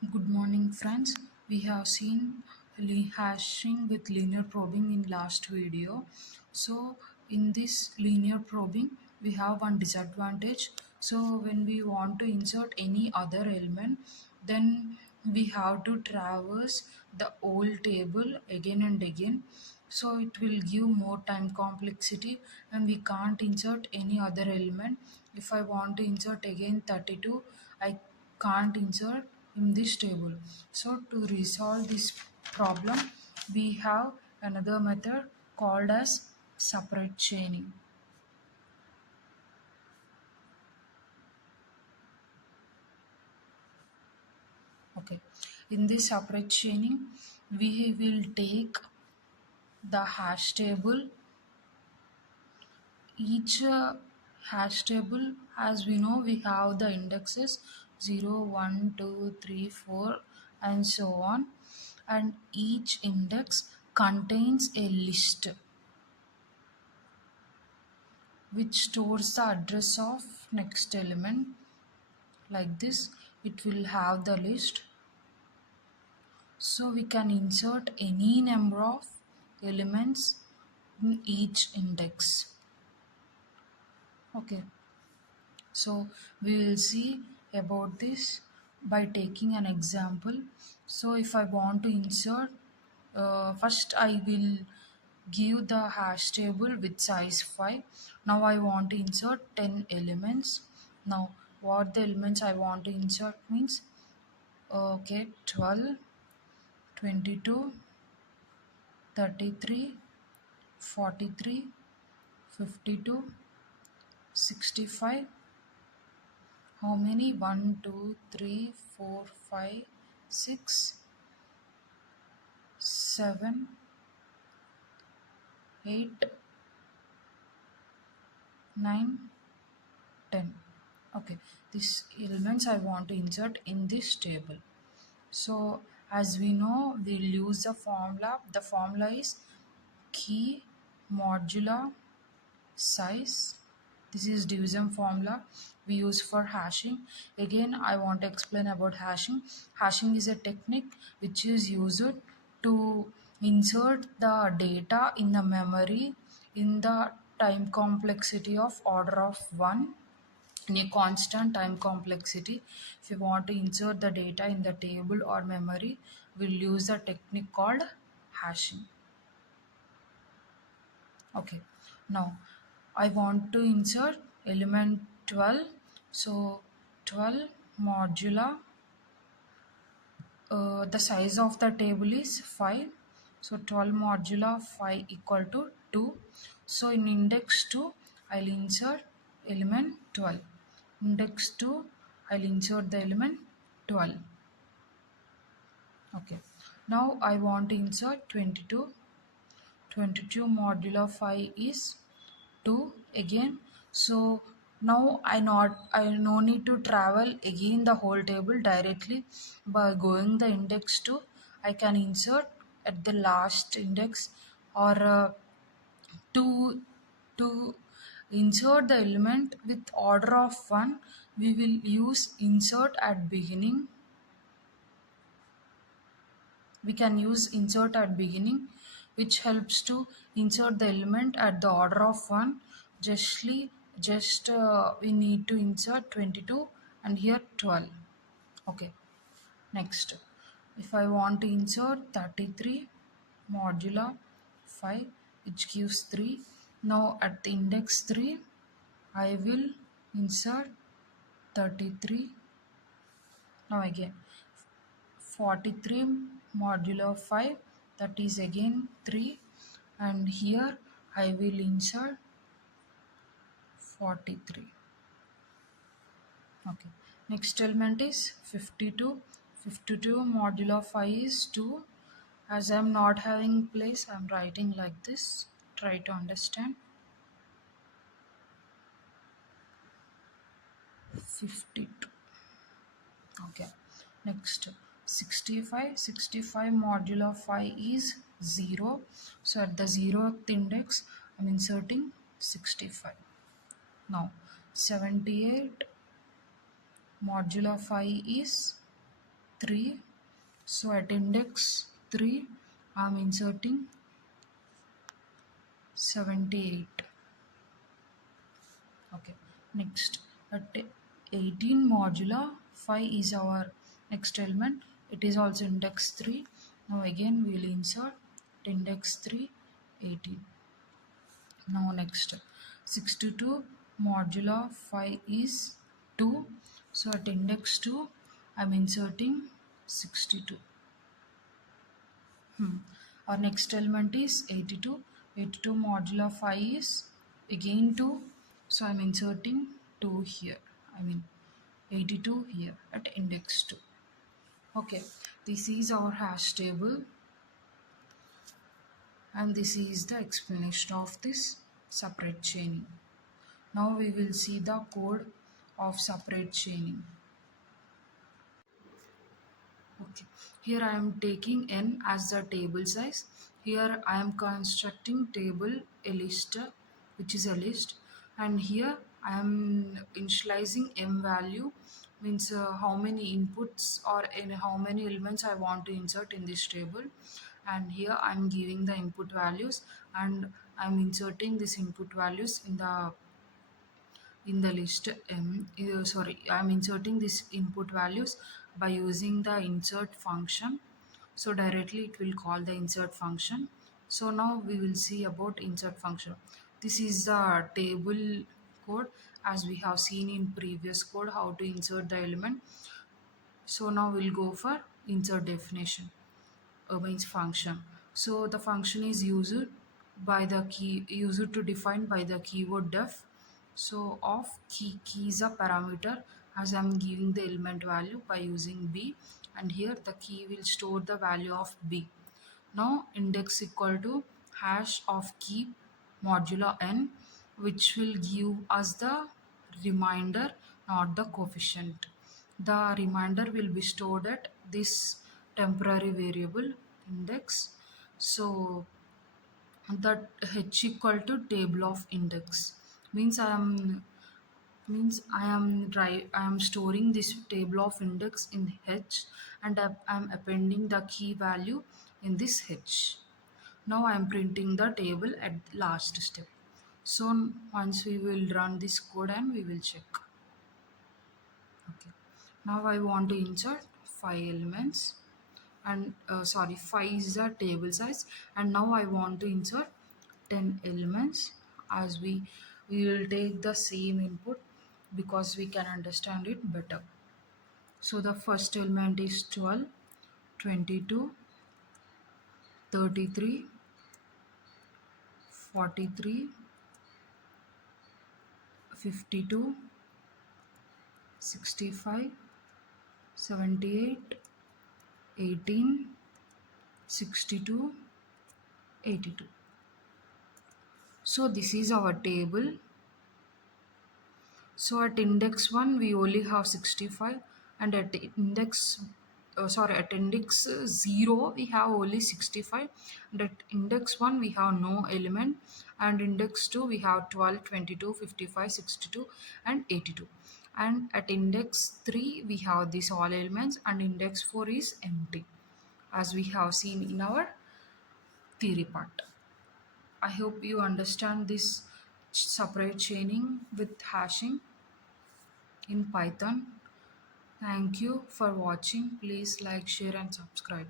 Good morning, friends. We have seen hashing with linear probing in last video. So in this linear probing, we have one disadvantage. So when we want to insert any other element, then we have to traverse the old table again and again. So it will give more time complexity and we can't insert any other element. If I want to insert again 32, I can't insert in this table. So to resolve this problem, we have another method called as separate chaining. Okay, in this separate chaining, we will take the hash table. Each hash table, as we know, we have the indexes 0, 1, 2, 3, 4 and so on, and each index contains a list which stores the address of next element. Like this, it will have the list, so we can insert any number of elements in each index. Okay, so we will see about this by taking an example. So if I want to insert, first I will give the hash table with size 5. Now I want to insert 10 elements. Now what the elements I want to insert means, okay, 12, 22, 33, 43, 52, 65. How many? 1, 2, 3, 4, 5, 6, 7, 8, 9, 10. Okay, these elements I want to insert in this table. So as we know, we'll use the formula. The formula is key modulo size. This is division formula we use for hashing. Again, I want to explain about hashing. Hashing is a technique which is used to insert the data in the memory in the time complexity of order of 1 in a constant time complexity. If you want to insert the data in the table or memory, we'll use the technique called hashing. Okay, now I want to insert element 12. So 12 modulo, the size of the table is 5. So 12 modulo 5 equal to 2. So in index 2, I'll insert element 12. Index 2, I'll insert the element 12. Okay, now I want to insert 22. 22 modulo 5 is 2 again. So now I no need to travel again the whole table. Directly by going the index 2, I can insert at the last index, or to insert the element with order of 1, we will use insert at beginning. We can use insert at beginning, which helps to insert the element at the order of 1. Just we need to insert 22 and here 12. Okay, next, if I want to insert 33 modulo 5, which gives 3. Now at the index 3, I will insert 33. Now again 43 modulo 5, that is again 3, and here I will insert 43. Okay, next element is 52. 52 modulo 5 is 2. As I am not having place, I am writing like this. Try to understand. 52. Okay, next 65. 65 modulo 5 is 0. So at the 0th index, I am inserting 65. Now 78 modulo 5 is 3. So at index 3, I'm inserting 78. Okay, next at 18 modulo 5 is our next element. It is also index 3. Now again we will insert index 3, 18. Now next 62 modulo 5 is 2. So at index 2 I'm inserting 62. Our next element is 82. 82 modulo 5 is again 2. So I'm inserting 2 here. I mean 82 here at index 2. Okay, this is our hash table and this is the explanation of this separate chaining. Now we will see the code of separate chaining. Okay, here I am taking n as the table size. Here I am constructing table a list, which is a list, and here I am initializing m value, means how many inputs or in how many elements I want to insert in this table, and here I am giving the input values and I am inserting these input values in the list I'm inserting these input values by using the insert function. So directly it will call the insert function. So now we will see about insert function. This is the table code as we have seen in previous code how to insert the element. So now we'll go for insert definition, means function. So the function is used to define by the keyword def. So of key is a parameter as I'm giving the element value by using b, and here the key will store the value of b. Now index equal to hash of key modulo n, which will give us the reminder, not the coefficient. The reminder will be stored at this temporary variable index. So that h equal to table of index means I am storing this table of index in h, and I am appending the key value in this h. Now I am printing the table at last step. So once we will run this code and we will check. Okay. Now I want to insert 5 elements, and 5 is the table size, and now I want to insert 10 elements as we will take the same input because we can understand it better. So the first element is 12, 22, 33, 43, 52, 65, 78, 18, 62, 82. So this is our table. So at index 1 we only have 65, and at index 0 we have only 65, and at index 1 we have no element, and index 2 we have 12, 22, 55, 62 and 82, and at index 3 we have these all elements, and index 4 is empty as we have seen in our theory part. I hope you understand this separate chaining with hashing in Python. Thank you for watching. Please like, share and subscribe.